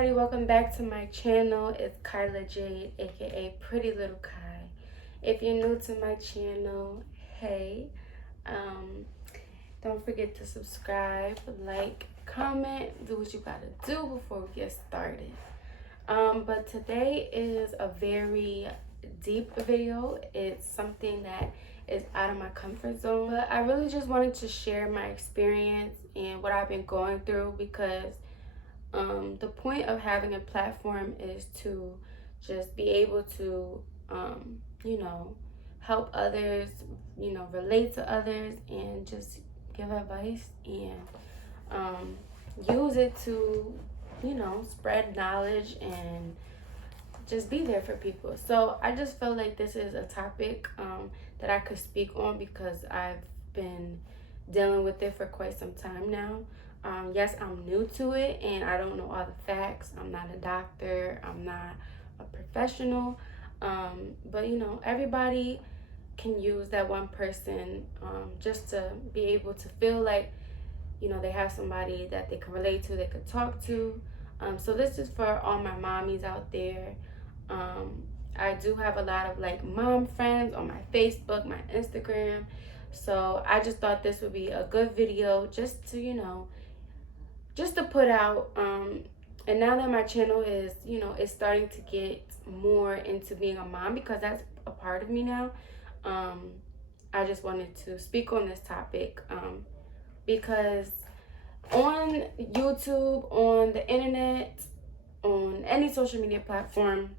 everybody, welcome back to my channel. It's Kyla.jade, aka Pretty Little Kai. If you're new to my channel, hey, don't forget to subscribe, like, comment, do what you gotta do before we get started. But today is a very deep video. It's something that is out of my comfort zone, but I really just wanted to share my experience and what I've been going through, because the point of having a platform is to just be able to, help others, relate to others, and just give advice and use it to, spread knowledge and just be there for people. So I just felt like this is a topic that I could speak on because I've been dealing with it for quite some time now. Yes, I'm new to it and I don't know all the facts. I'm not a doctor, I'm not a professional, but everybody can use that one person just to be able to feel like they have somebody that they can relate to, they could talk to. So this is for all my mommies out there. I do have a lot of like mom friends on my Facebook, my Instagram. So I just thought this would be a good video just to, just to put out. And now that my channel is, is starting to get more into being a mom, because that's a part of me now. I just wanted to speak on this topic because on YouTube, on the internet, on any social media platform,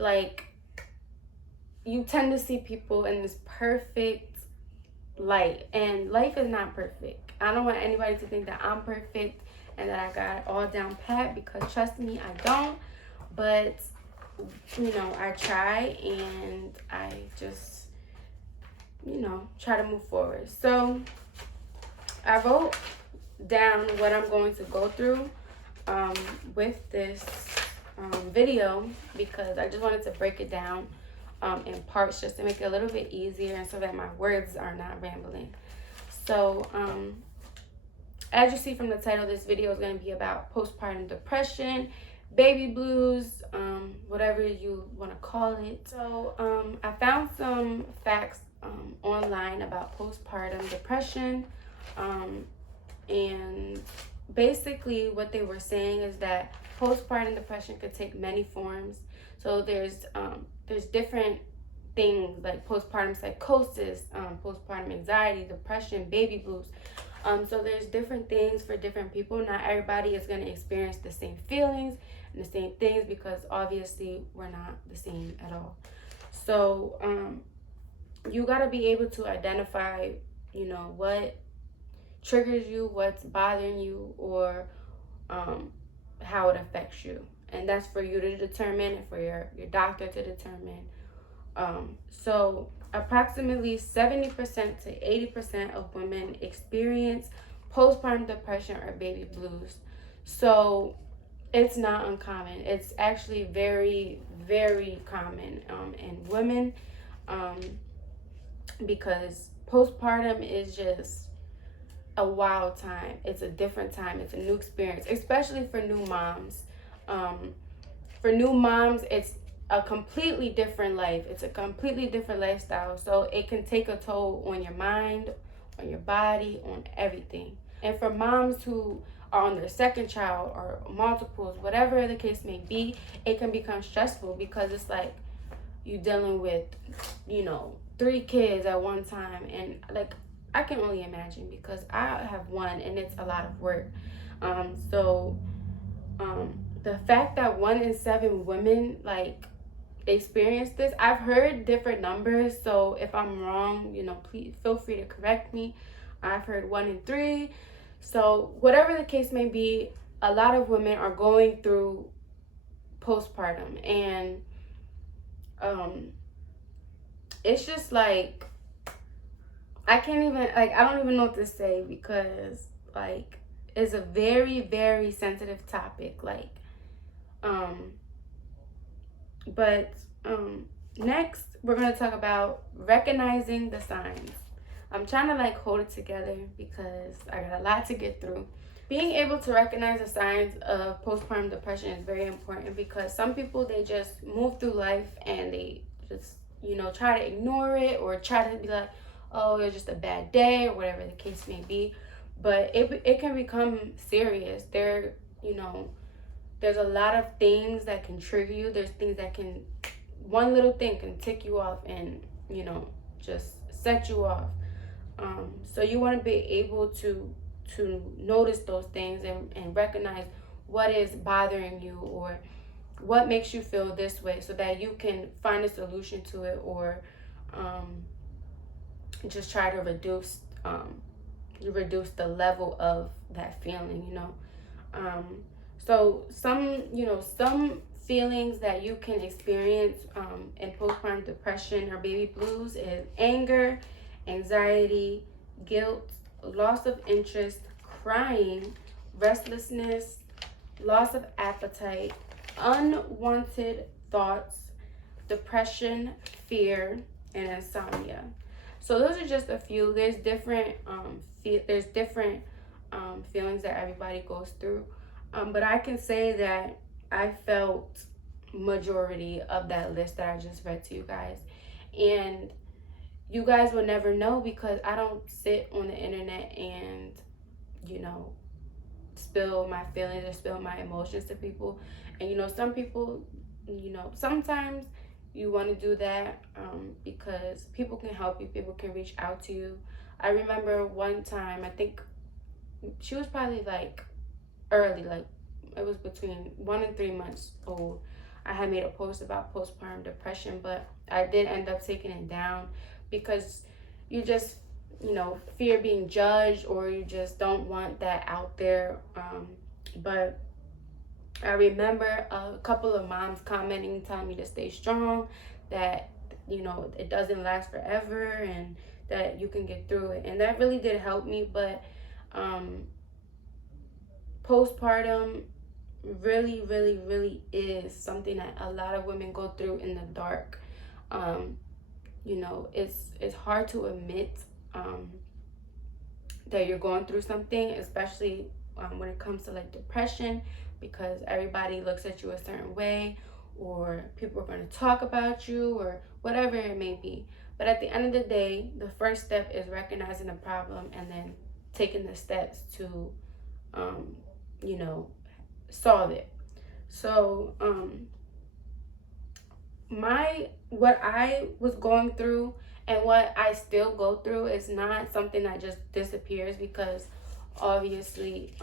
like, you tend to see people in this perfect light, and life is not perfect. I don't want anybody to think that I'm perfect and that I got it all down pat, because trust me, I don't. But I try, and I just try to move forward. So I wrote down what I'm going to go through with this video, because I just wanted to break it down in parts just to make it a little bit easier and so that my words are not rambling. So as you see from the title, this video is going to be about postpartum depression, baby blues, whatever you want to call it. So I found some facts online about postpartum depression, and basically what they were saying is that postpartum depression could take many forms. So there's different things like postpartum psychosis, postpartum anxiety, depression, baby blues. So there's different things for different people. Not everybody is going to experience the same feelings and the same things, because obviously we're not the same at all. So you got to be able to identify, what triggers you, what's bothering you, or how it affects you. And that's for you to determine and for your doctor to determine. So approximately 70% to 80% of women experience postpartum depression or baby blues. So it's not uncommon. It's actually very, very common in women, because postpartum is just a wild time. It's a different time. It's a new experience, especially for new moms. For new moms, it's a completely different life. It's a completely different lifestyle. So it can take a toll on your mind, on your body, on everything. And for moms who are on their second child or multiples, whatever the case may be, it can become stressful, because it's like you dealing with, 3 kids at one time. And like, I can only imagine, because I have one and it's a lot of work. The fact that 1 in 7 women like experience this, I've heard different numbers. So if I'm wrong, please feel free to correct me. I've heard 1 in 3. So whatever the case may be, a lot of women are going through postpartum, and it's just like, I can't even, like, I don't even know what to say, because like, it's a very, very sensitive topic. Like, next we're going to talk about recognizing the signs. I'm trying to like hold it together because I got a lot to get through. being able to recognize the signs of postpartum depression is very important, because some people, they just move through life and they just, try to ignore it or try to be like, oh, it's just a bad day or whatever the case may be. But it can become serious. There's a lot of things that can trigger you. There's things that can, one little thing can tick you off and, just set you off. So you want to be able to notice those things and recognize what is bothering you or what makes you feel this way, so that you can find a solution to it, or just try to reduce the level of that feeling. So some feelings that you can experience in postpartum depression or baby blues is anger, anxiety, guilt, loss of interest, crying, restlessness, loss of appetite, unwanted thoughts, depression, fear, and insomnia. So those are just a few. There's different feelings that everybody goes through. But I can say that I felt majority of that list that I just read to you guys. And you guys will never know, because I don't sit on the internet and, spill my feelings or spill my emotions to people. And, some people, sometimes you want to do that because people can help you, people can reach out to you. I remember one time, I think she was probably like early, like it was between 1 and 3 months old. I had made a post about postpartum depression, but I did end up taking it down because you just, fear being judged, or you just don't want that out there. But I remember a couple of moms commenting, telling me to stay strong, that, it doesn't last forever and that you can get through it. And that really did help me. But postpartum really, really, really is something that a lot of women go through in the dark. It's hard to admit that you're going through something, especially when it comes to like depression, because everybody looks at you a certain way, or people are going to talk about you, or whatever it may be. But at the end of the day, the first step is recognizing the problem and then taking the steps to solve it. So what I was going through and what I still go through is not something that just disappears, because obviously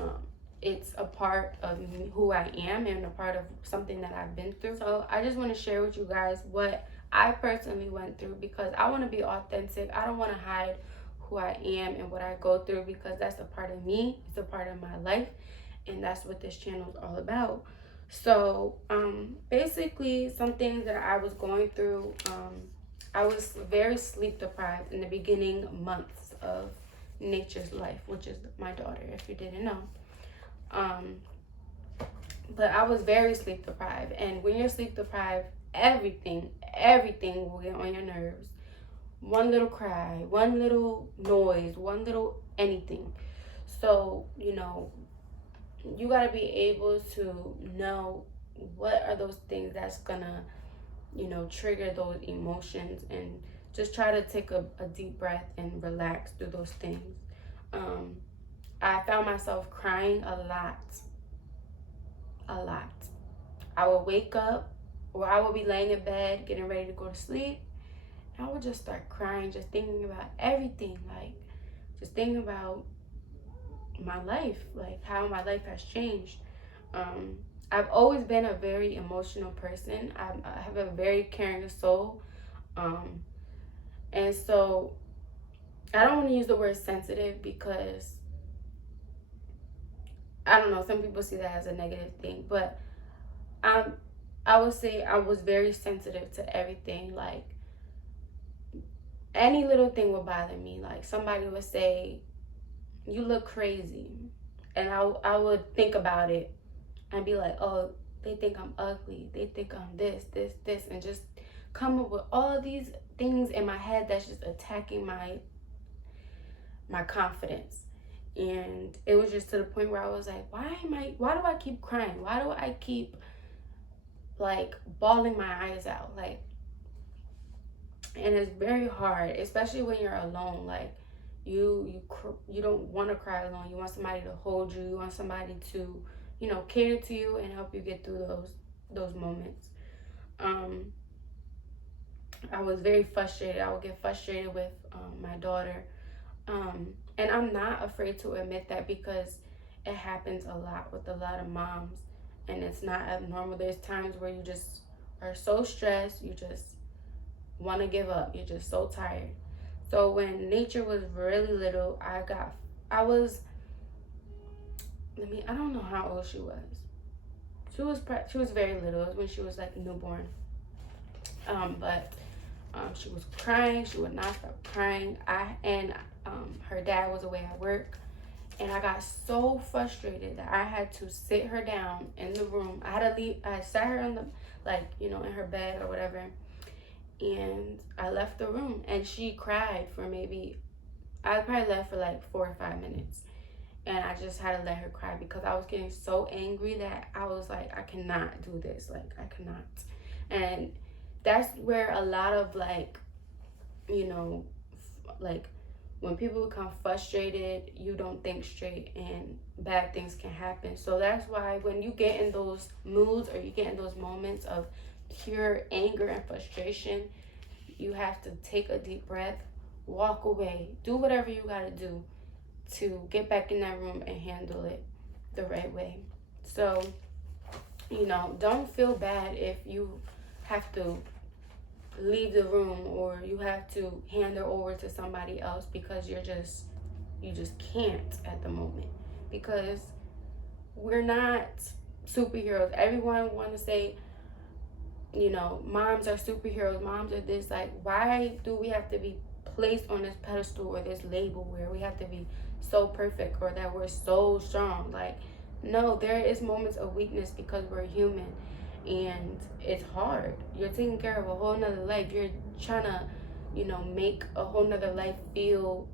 it's a part of me, who I am, and a part of something that I've been through. So I just want to share with you guys what I personally went through, because I want to be authentic. I don't want to hide who I am and what I go through, because that's a part of me. It's a part of my life, and that's what this channel is all about. So basically, some things that I was going through, I was very sleep deprived in the beginning months of Nature's life, which is my daughter, if you didn't know. But I was very sleep deprived, and when you're sleep deprived, everything will get on your nerves. One little cry, one little noise, one little anything. So you got to be able to know what are those things that's gonna trigger those emotions, and just try to take a deep breath and relax through those things. I found myself crying a lot. I would wake up, or I would be laying in bed getting ready to go to sleep, and I would just start crying, just thinking about everything, like just thinking about my life, like how my life has changed. I've always been a very emotional person. I have a very caring soul, and so I don't want to use the word sensitive, because I don't know, some people see that as a negative thing, but I would say I was very sensitive to everything. Like any little thing would bother me. Like somebody would say, "You look crazy," and I would think about it and be like, "Oh, they think I'm ugly. They think I'm this, and just come up with all of these things in my head that's just attacking my confidence. And it was just to the point where I was like, why do I keep crying? Why do I keep like bawling my eyes out? Like, and it's very hard, especially when you're alone. Like, you don't want to cry alone. You want somebody to hold you. You want somebody to, cater to you and help you get through those moments. I was very frustrated. I would get frustrated with my daughter. And I'm not afraid to admit that, because it happens a lot with a lot of moms, and it's not abnormal. There's times where you just are so stressed, you just want to give up. You're just so tired. So when Nature was really little, I don't know how old she was. She was very little. It was when she was like newborn. But she was crying. She would not stop crying. Her dad was away at work, and I got so frustrated that I had to sit her down in the room. I had to leave. I sat her in the in her bed or whatever, and I left the room. And she cried for I probably left for like 4 or 5 minutes, and I just had to let her cry because I was getting so angry that I was like, I cannot do this. Like, I cannot. And that's where a lot of when people become frustrated, you don't think straight and bad things can happen. So that's why when you get in those moods or you get in those moments of pure anger and frustration, you have to take a deep breath, walk away, do whatever you got to do to get back in that room and handle it the right way. So, don't feel bad if you have to leave the room or you have to hand her over to somebody else because you just can't at the moment, because we're not superheroes. Everyone want to say, moms are superheroes, moms are this. Like, why do we have to be placed on this pedestal or this label where we have to be so perfect or that we're so strong? Like, no, there is moments of weakness because we're human. And it's hard. You're taking care of a whole nother life. You're trying to, make a whole nother life feel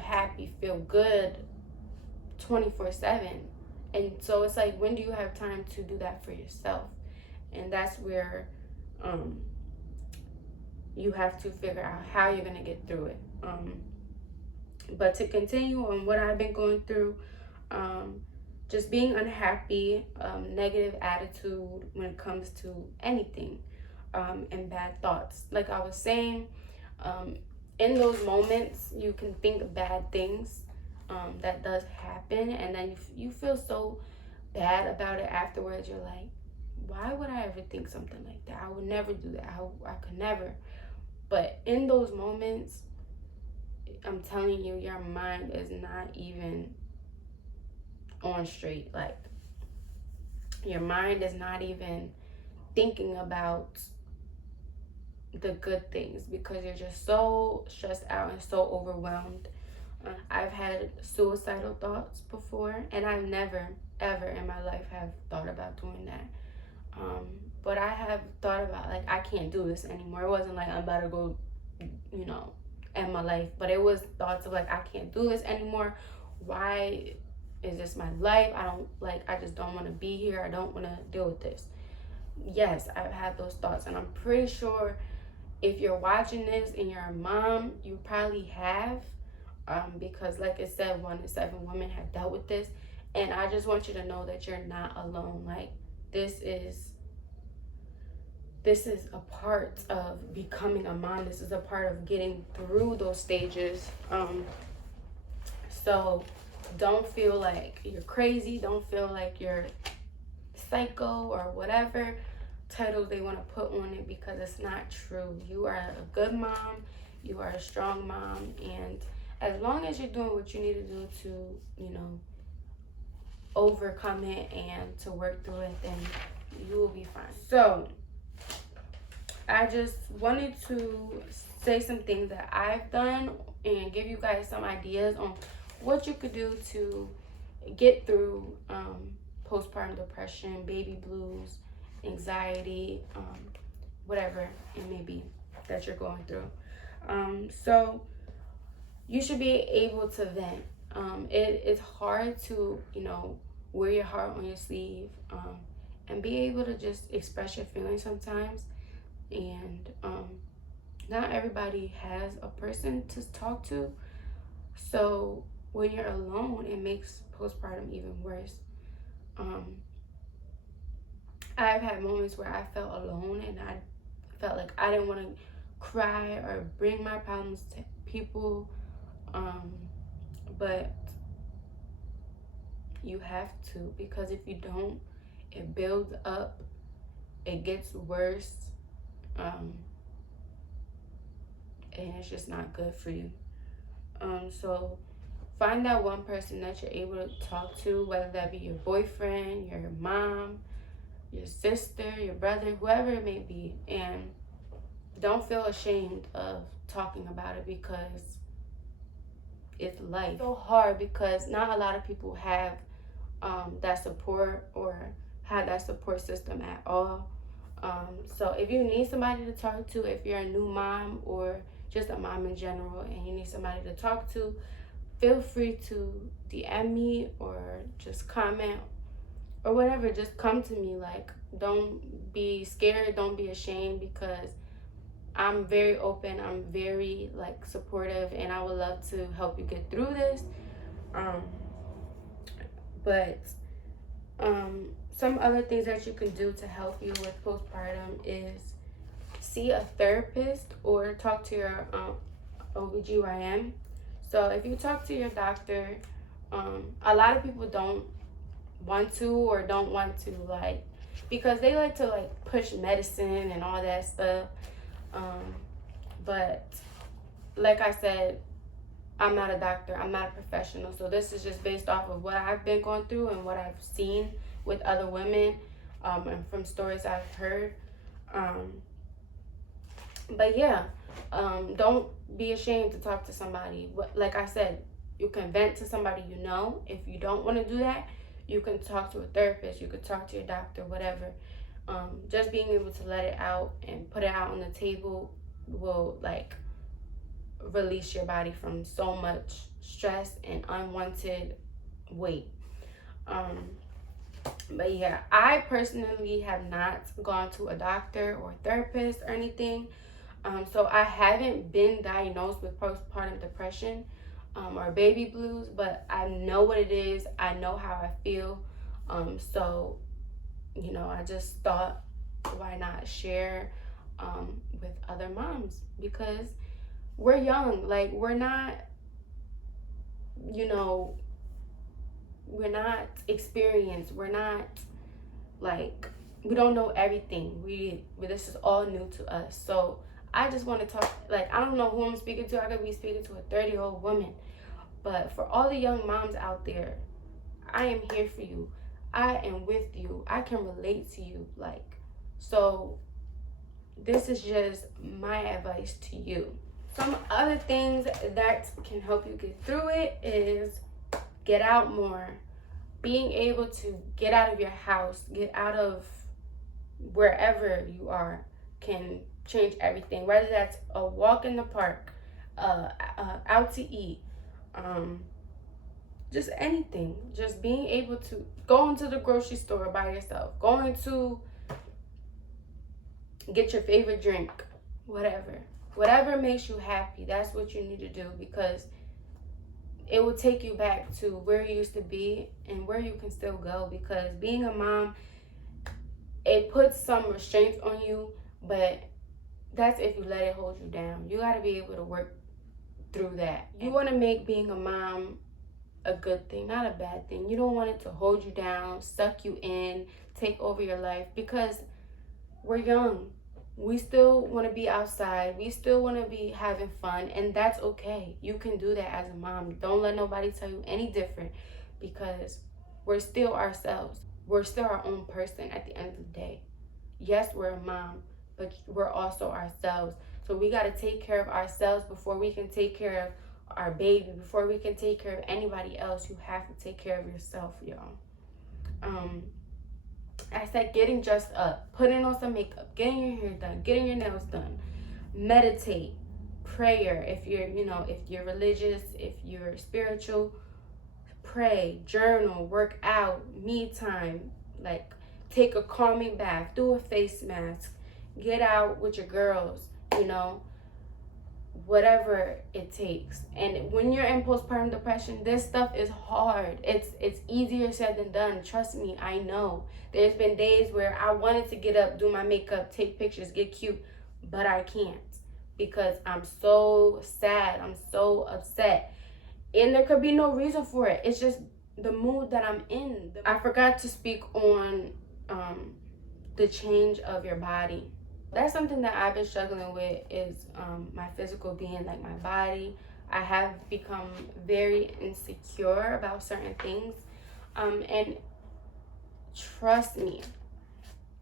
happy, feel good 24/7. And so it's like, when do you have time to do that for yourself? And that's where you have to figure out how you're going to get through it. But to continue on what I've been going through, just being unhappy, negative attitude when it comes to anything, and bad thoughts. Like I was saying, in those moments, you can think bad things that does happen, and then you feel so bad about it afterwards. You're like, why would I ever think something like that? I would never do that. I could never. But in those moments, I'm telling you, your mind is not even on straight. Like, your mind is not even thinking about the good things because you're just so stressed out and so overwhelmed. I've had suicidal thoughts before, and I've never ever in my life have thought about doing that. But I have thought about, like, I can't do this anymore. It wasn't like I'm about to go, end my life, but it was thoughts of like, I can't do this anymore. Why is this my life? I just don't want to be here. I don't want to deal with this. Yes, I've had those thoughts, and I'm pretty sure if you're watching this and you're a mom, you probably have, because like I said, 1 in 7 women have dealt with this. And I just want you to know that you're not alone. Like, this is a part of becoming a mom. This is a part of getting through those stages. So don't feel like you're crazy. Don't feel like you're psycho or whatever titles they want to put on it, because it's not true. You are a good mom. You are a strong mom. And as long as you're doing what you need to do to, overcome it and to work through it, then you will be fine. So I just wanted to say some things that I've done and give you guys some ideas on what you could do to get through postpartum depression, baby blues, anxiety, whatever it may be that you're going through. So you should be able to vent. It's hard to, wear your heart on your sleeve, and be able to just express your feelings sometimes. And not everybody has a person to talk to. So when you're alone, it makes postpartum even worse. Um, I've had moments where I felt alone and I felt like I didn't want to cry or bring my problems to people. But you have to, because if you don't, it builds up, it gets worse, and it's just not good for you. So find that one person that you're able to talk to, whether that be your boyfriend, your mom, your sister, your brother, whoever it may be, and don't feel ashamed of talking about it, because it's life. It's so hard because not a lot of people have that support or have that support system at all. So if you need somebody to talk to, if you're a new mom or just a mom in general and you need somebody to talk to, feel free to DM me or just comment or whatever. Just come to me. Like, don't be scared, don't be ashamed, because I'm very open, I'm very supportive, and I would love to help you get through this. But some other things that you can do to help you with postpartum is see a therapist or talk to your OBGYN. So if you talk to your doctor, a lot of people don't want to or don't want to because they like to push medicine and all that stuff. But like I said, I'm not a doctor, I'm not a professional, so this is just based off of what I've been going through and what I've seen with other women, and from stories I've heard. But yeah, don't be ashamed to talk to somebody. Like I said, you can vent to somebody you know. If you don't want to do that, you can talk to a therapist, you could talk to your doctor, whatever. Just being able to let it out and put it out on the table will release your body from so much stress and unwanted weight. But yeah, I personally have not gone to a doctor or therapist or anything. So I haven't been diagnosed with postpartum depression or baby blues, but I know what it is. I know how I feel. So, I just thought, why not share with other moms? Because we're young. We're not, we're not experienced. We're not we don't know everything. This is all new to us. So I just want to talk, I don't know who I'm speaking to. I could be speaking to a 30-year-old woman. But for all the young moms out there, I am here for you. I am with you. I can relate to you. So this is just my advice to you. Some other things that can help you get through it is get out more. Being able to get out of your house, get out of wherever you are, can change everything. Whether that's a walk in the park, out to eat, just anything. Just being able to go into the grocery store by yourself, going to get your favorite drink, whatever makes you happy. That's what you need to do, because it will take you back to where you used to be and where you can still go. Because being a mom, it puts some restraints on you, but that's if you let it hold you down. You got to be able to work through that. You want to make being a mom a good thing, not a bad thing. You don't want it to hold you down, suck you in, take over your life, because we're young. We still want to be outside. We still want to be having fun, and that's okay. You can do that as a mom. Don't let nobody tell you any different, because we're still ourselves. We're still our own person at the end of the day. Yes, we're a mom, but we're also ourselves. So we got to take care of ourselves before we can take care of our baby. Before we can take care of anybody else, you have to take care of yourself, y'all. I said getting dressed up, putting on some makeup, getting your hair done, getting your nails done, meditate, prayer. If you're, if you're religious, if you're spiritual, pray, journal, work out, me time, like take a calming bath, do a face mask, get out with your girls, whatever it takes. And when you're in postpartum depression, this stuff is hard. It's easier said than done. Trust me, I know. There's been days where I wanted to get up, do my makeup, take pictures, get cute, but I can't because I'm so sad. I'm so upset. And there could be no reason for it. It's just the mood that I'm in. I forgot to speak on the change of your body. That's something that I've been struggling with is my physical being, like my body. I have become very insecure about certain things. And trust me,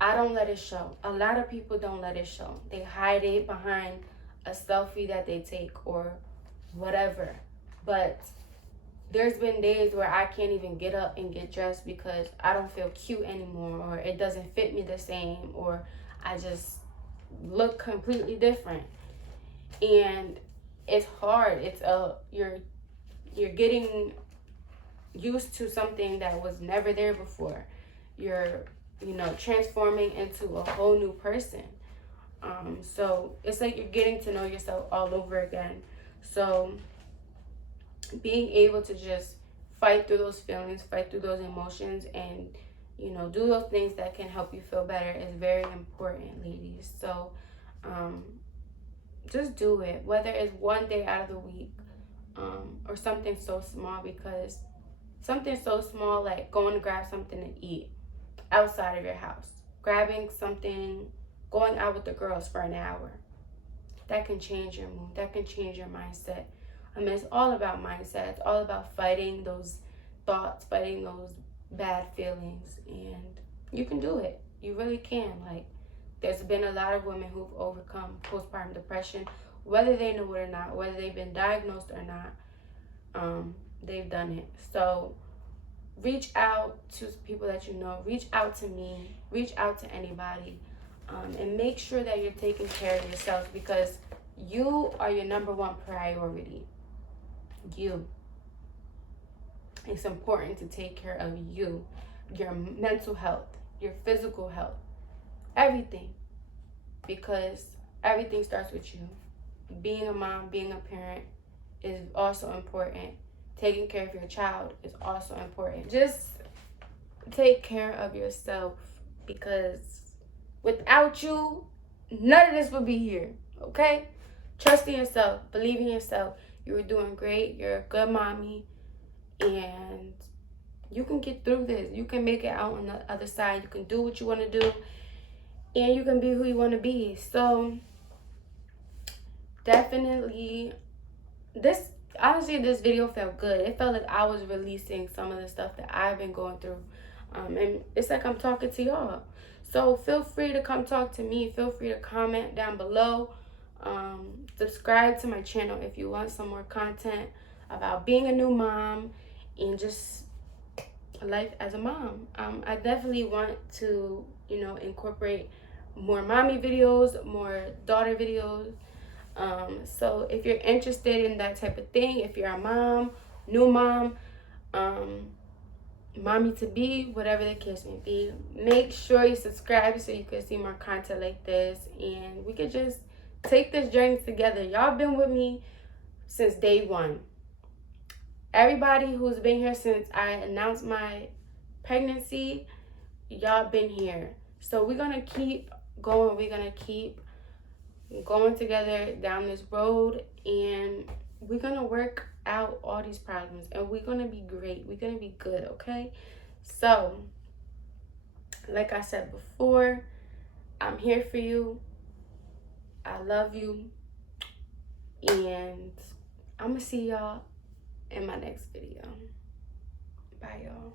I don't let it show. A lot of people don't let it show. They hide it behind a selfie that they take or whatever. But there's been days where I can't even get up and get dressed because I don't feel cute anymore, or it doesn't fit me the same, or I just look completely different. And it's hard. It's you're getting used to something that was never there before. You're transforming into a whole new person. So it's like you're getting to know yourself all over again. So being able to just fight through those feelings, fight through those emotions, and do those things that can help you feel better is very important, ladies. So just do it, whether it's one day out of the week, or something so small, because something so small like going to grab something to eat outside of your house, grabbing something, going out with the girls for an hour, that can change your mood, that can change your mindset. I mean, it's all about mindset. It's all about fighting those thoughts, fighting those bad feelings, and you can do it. You really can. Like, there's been a lot of women who've overcome postpartum depression, whether they know it or not, whether they've been diagnosed or not. They've done it. So reach out to people that you know. Reach out to me. Reach out to anybody, and make sure that you're taking care of yourself, because you are your number one priority. You. It's important to take care of you, your mental health, your physical health, everything, because everything starts with you. Being a mom, being a parent is also important. Taking care of your child is also important. Just take care of yourself, because without you, none of this would be here, okay? Trust in yourself. Believe in yourself. You're doing great. You're a good mommy. And you can get through this. You can make it out on the other side. You can do what you want to do. And you can be who you want to be. So, definitely, honestly, this video felt good. It felt like I was releasing some of the stuff that I've been going through. And it's like I'm talking to y'all. So, feel free to come talk to me. Feel free to comment down below. Subscribe to my channel if you want some more content about being a new mom and just life as a mom. I definitely want to, incorporate more mommy videos, more daughter videos. So if you're interested in that type of thing, if you're a mom, new mom, mommy to be, whatever the case may be, make sure you subscribe so you can see more content like this, and we could just take this journey together. Y'all been with me since day one. Everybody who's been here since I announced my pregnancy, y'all been here. So we're going to keep going. We're going to keep going together down this road, and we're going to work out all these problems, and we're going to be great. We're going to be good, okay? So, like I said before, I'm here for you. I love you, and I'm going to see y'all in my next video. Bye, y'all.